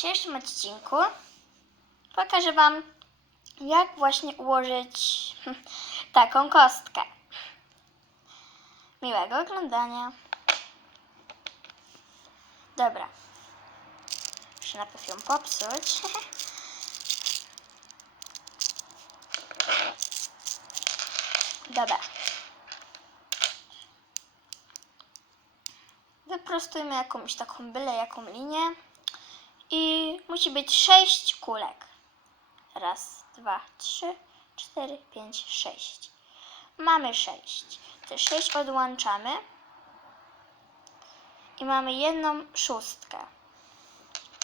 dzisiejszym odcinku pokażę Wam, jak właśnie ułożyć taką kostkę. Miłego oglądania. Dobra. Muszę najpierw ją popsuć. Dobra. Wyprostujmy jakąś taką byle jaką linię. I musi być sześć kulek. Raz, dwa, trzy, cztery, pięć, sześć. Mamy sześć. Te sześć odłączamy. I mamy jedną szóstkę.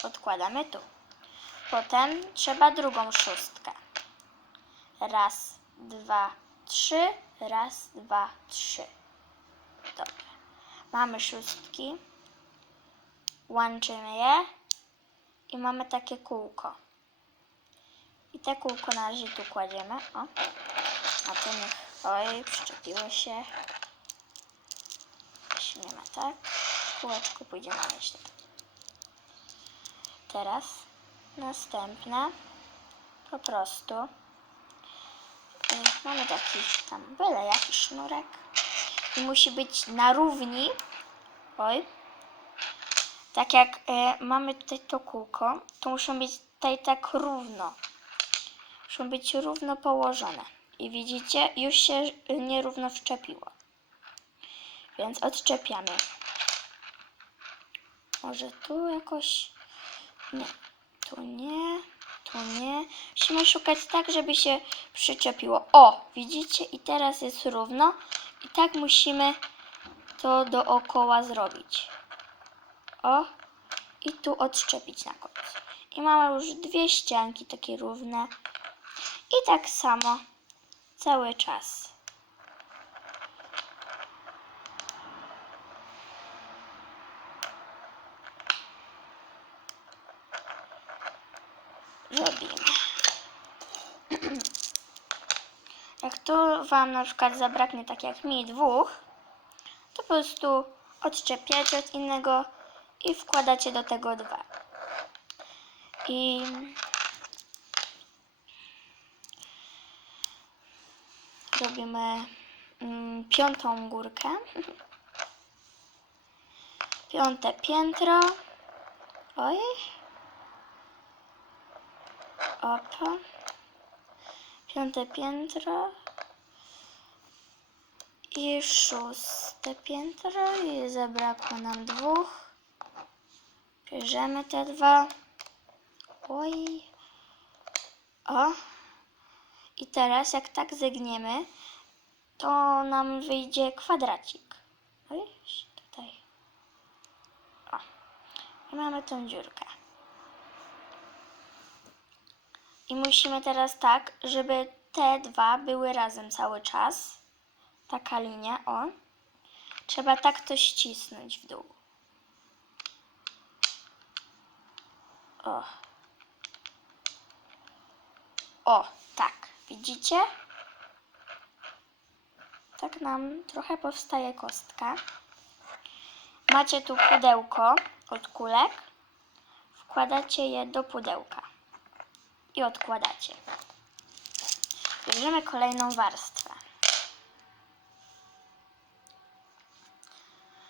Odkładamy tu. Potem trzeba drugą szóstkę. Raz, dwa, trzy. Raz, dwa, trzy. Dobra. Mamy szóstki. Łączymy je i mamy takie kółko. I te kółko na razie tu kładziemy. O. A tu niech. Oj, przyczepiło się. Weźmiemy tak. Kółeczko pójdzie na myśl. Teraz następne. Po prostu. y, Mamy taki tam byle jaki sznurek. I musi być na równi. Oj, tak jak e, mamy tutaj to kółko, to muszą być tutaj tak równo. Muszą być równo położone. I widzicie, już się nierówno wczepiło. Więc odczepiamy. Może tu jakoś. Nie. Tu nie. Tu nie. Musimy szukać tak, żeby się przyczepiło. O, widzicie? I teraz jest równo. I tak musimy to dookoła zrobić. O, i tu odszczepić na końcu. I mamy już dwie ścianki takie równe. I tak samo cały czas. Robimy. Jak tu Wam na przykład zabraknie, tak jak mi, dwóch, to po prostu odczepiacie od innego i wkładacie do tego dwa. I robimy mm, piątą górkę. Piąte piętro. Oj. Opa. Piąte piętro. I szóste piętro. I zabrakło nam dwóch. Bierzemy te dwa. Oj. O. I teraz jak tak zegniemy, to nam wyjdzie kwadracik. Oj, tutaj. O. I mamy tą dziurkę. I musimy teraz tak, żeby te dwa były razem cały czas. Taka linia, o. Trzeba tak to ścisnąć w dół. O. O, tak. Widzicie? Tak nam trochę powstaje kostka. Macie tu pudełko od kulek. Wkładacie je do pudełka i odkładacie. Bierzemy kolejną warstwę.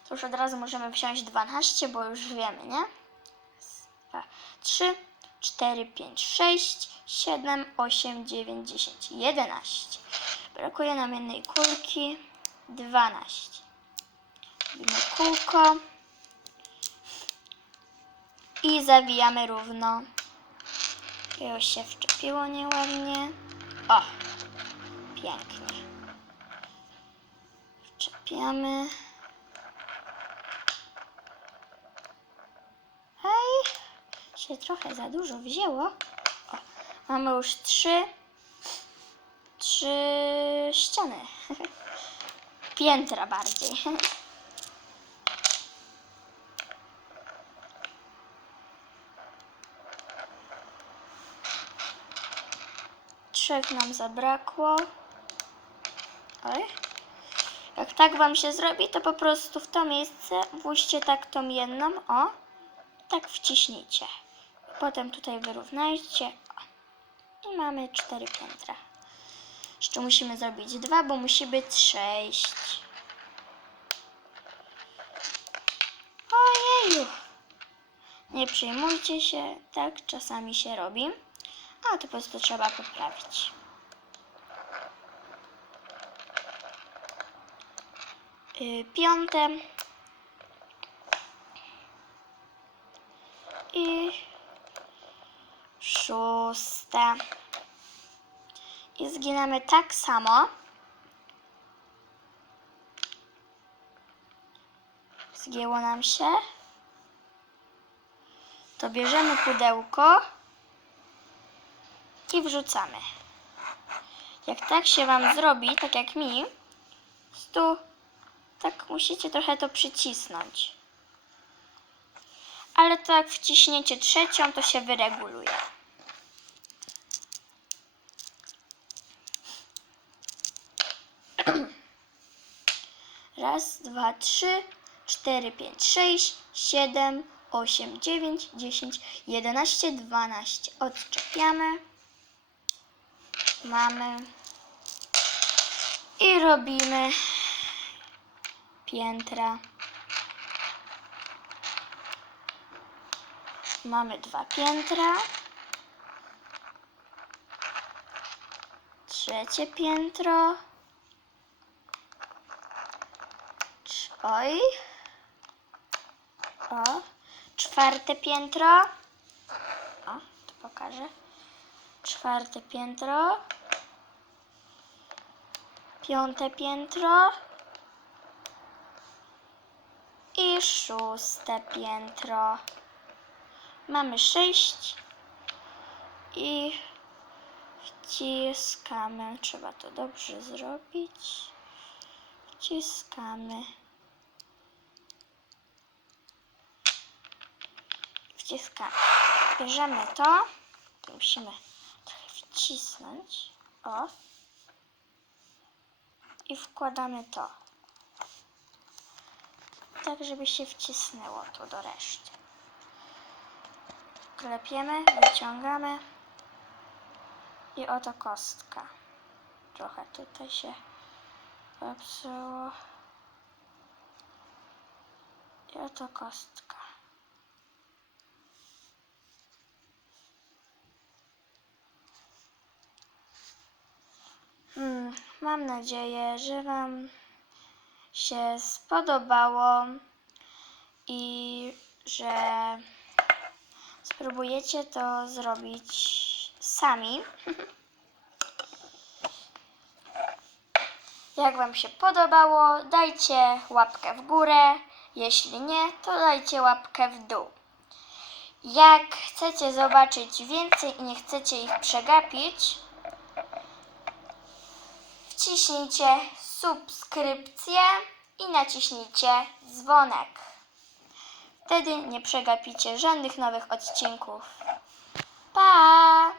To już od razu możemy wziąć 12, bo już wiemy, nie? 2, 3, 4, 5, 6, 7, 8, 9, 10, 11. Brakuje nam jednej kulki. 12. Robimy kółko. I zawijamy równo. Już się wczepiło nieładnie. O! Pięknie. Wczepiamy. Się trochę za dużo wzięło. O, mamy już trzy, trzy ściany. Piętra bardziej. Trzech nam zabrakło. Oj. Jak tak Wam się zrobi, to po prostu w to miejsce włóżcie tak tą jedną, o, tak wciśnijcie. Potem tutaj wyrównajcie. I mamy cztery piętra. Jeszcze musimy zrobić dwa, bo musi być sześć. Ojeju. Nie przejmujcie się, tak czasami się robi. A to po prostu trzeba poprawić. Y, Piąte. I szóste. I zginamy tak samo. Zgięło nam się. To bierzemy pudełko i wrzucamy. Jak tak się Wam zrobi, tak jak mi, tu tak musicie trochę to przycisnąć. Ale to jak wciśniecie trzecią, to się wyreguluje. Raz, dwa, trzy, cztery, pięć, sześć, siedem, osiem, dziewięć, dziesięć, jedenaście, dwanaście. Odczepiamy. Mamy. I robimy piętra. Mamy dwa piętra. Trzecie piętro. Oj. O. Czwarte piętro. O, tu pokażę. Czwarte piętro. Piąte piętro. I szóste piętro. Mamy sześć. I wciskamy. Trzeba to dobrze zrobić. Wciskamy. Wciskamy. Bierzemy to. Musimy trochę wcisnąć. O. I wkładamy to. Tak, żeby się wcisnęło tu do reszty. Klepiemy, wyciągamy. I oto kostka. Trochę tutaj się popsuło. I oto kostka. Mam nadzieję, że Wam się spodobało i że spróbujecie to zrobić sami. Jak Wam się podobało, dajcie łapkę w górę. Jeśli nie, to dajcie łapkę w dół. Jak chcecie zobaczyć więcej i nie chcecie ich przegapić, wciśnijcie subskrypcję i naciśnijcie dzwonek. Wtedy nie przegapicie żadnych nowych odcinków. Pa!